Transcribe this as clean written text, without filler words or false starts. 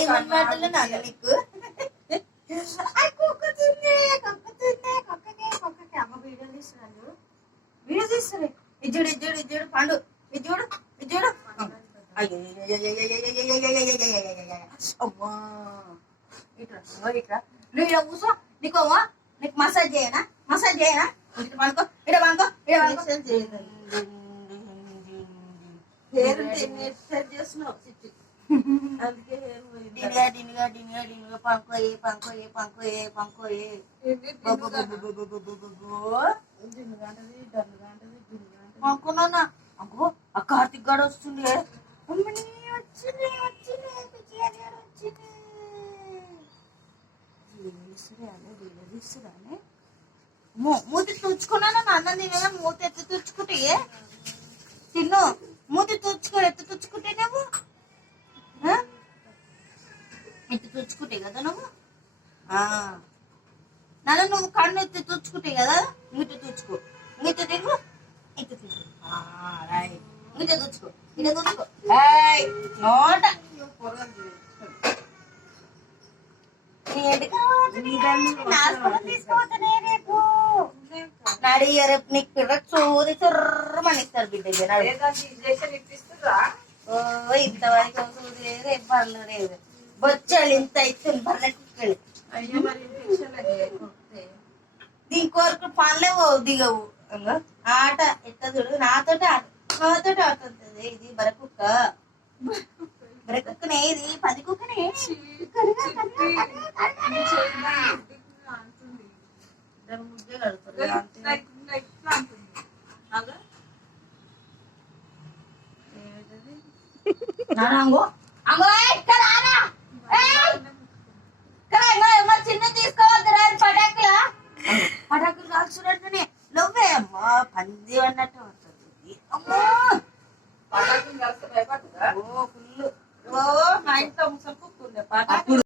ఏమని మాటలు నాన్న నీకు కుక్కుతుంది కుక్కకి అమ్మ వీడియో తీస్తున్నాడు వీడియో తీస్తారు ఇజ్జుడు ఇజ్జుడు ఇజ్జుడు పండు ఇజ్జుడు ఇజ్జుడు అమ్మా ఇట్రా ఇట్రా నువ్వు ఇలా కూర్చో నీకోమా నీకు మసాజ్ చేయనా ఇటు పండుకో ఇడ పండుకో చేస్తున్నావు డినిగా పంకోయే పంకున్నా అగ్గో ఆ కార్తిక్ గాడు వస్తుంది మూతి తుడుచుకున్నాను అన్న నేనేమో మూతి ఎత్తి తుడుచుకుంటే తిన్ను మూతి ఎత్తి తుడుచుకుంటే నువ్వు ఎత్తి తుడుచుకుంటే కదా నువ్వు నాన్న నువ్వు కన్ను ఎత్తి తుడుచుకుంటే కదా ఇంటి తుడుచుకో ఇంటి తిరుగు ఇంటి తిరుగు రైట్ ఇంటి తుడుచుకో నోట తీసుకోవద్దనే రేపు నడియ రేపు నీకు పిల్ల చూది చుర్రమనిస్తారు బిడ్డ ఇంతవరకు చూది లేదు ఏం పర్లేదు లేదు బొచ్చాలి ఇంత ఇస్తుంది బర్రె కుక్కలు దీని కొరకు పనులే దిగవు ఆట ఎత్త చూడు నాతో ఆడుతుంది ఇది బర్రె కుక్క బర్రె కుక్కనే ఇది 10 కుక్కనే ముద్దే కడుతుంది చిన్న తీసుకోవద్దు పటాకులు కాల్చున్నట్టునే నువ్వే అమ్మా పంది అన్నట్టు ఉంటుంది అమ్మా పటాకులు ఫుల్ మా ఇంట్లో ముసలి కుక్కుండే పటాకులు